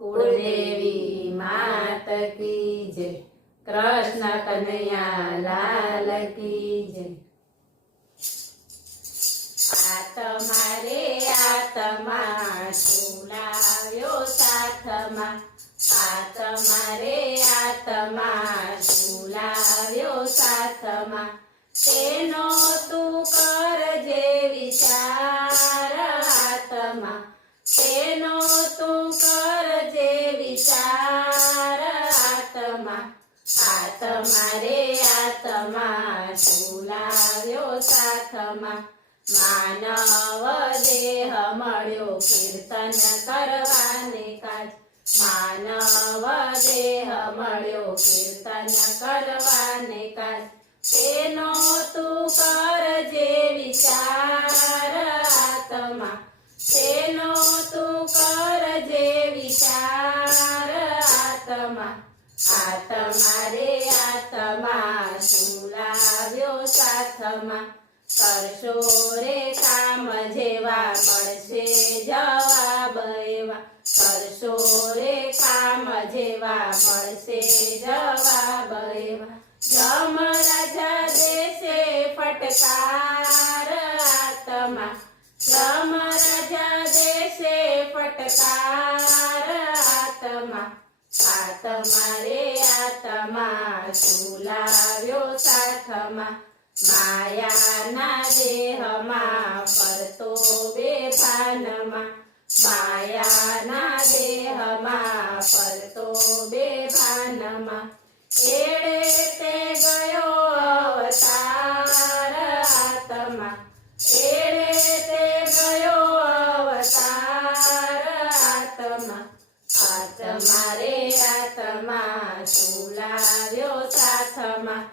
कुलदेवी मात की जय। कृष्ण कन्हैया लाल की जय। आत्मा रे आत्मा झूलाव्यो साथमा। आत्मा रे आत्मा झूलाव्यो साथमा। तेनो तू करजे विचार आत्मा। तेनो तू करजे विचार आत्मा। आत्मा रे आत्मा झूलाव्यो साथमा। मानव देह मळ्यो कीर्तन करवाने काज। मानव देह मळ्यो कीर्तन करवाने काज। तेनो तू करजे विचार आत्मा। तेनो तू करजे विचार आत्मा। आत्मा रे आत्मा झूलाव्यो साथमा। करशो रे काम जेवा मळशे जवाब एवा। करशो रे काम जेवा मळशे जवाब एवा। यमराजा देशे फटकार आत्मा। यमराजा देशे फटकार आत्मा। आत्मा रे आत्मा झूलाव्यो साथमा। मायाना देहमा फरतो बेभानमा। मायाना देहमा फरतो बेभानमा। एड़े ते गयो अवतार आत्मा। एड़े ते गयो अवतार आत्मा। आत्मा रे आत्मा झूलाव्यो साथमा।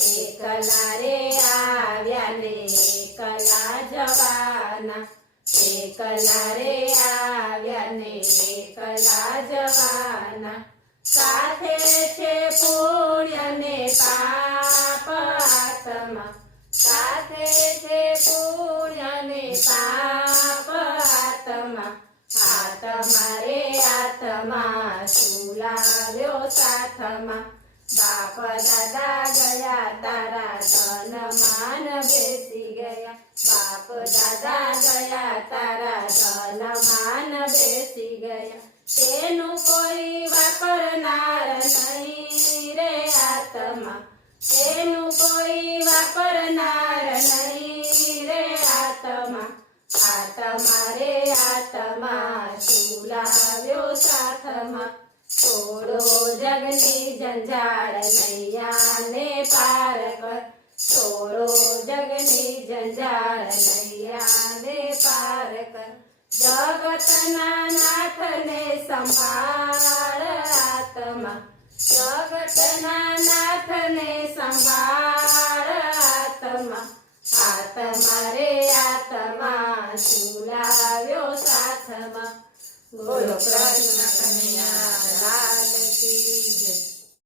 एकला रे आव्या ने एकला जवाना। एकला रे आव्या ने एकला जवाना। साथे छे पुण्य ने पाप आत्मा। साथे छे पुण्य ने पाप आत्मा। आत्मा रे आत्मा झूलाव्यो साथमा। बाप दादा गया तारा धन मान बेसी गया। बाप दादा गया तारा धन मान बेसी गया। तेनु कोई वापरनार नहीं रे आत्मा। तेनु कोई वापरनार नहीं रे आत्मा। आत्मा रे आत्मा झूलाव्यो साथमा। छोड़ो जगनी जंजाळ नैया ने पार कर। छोड़ो जगनी जंजाळ नैया ने पार कर। जगतना नाथ ने संभाळ आत्मा। जगतना नाथ ने संभाळ आत्मा। आत्मा रे आत्मा झूलाव्यो साथमा। बोलो कृष्ण कन्हैया लाल की जय।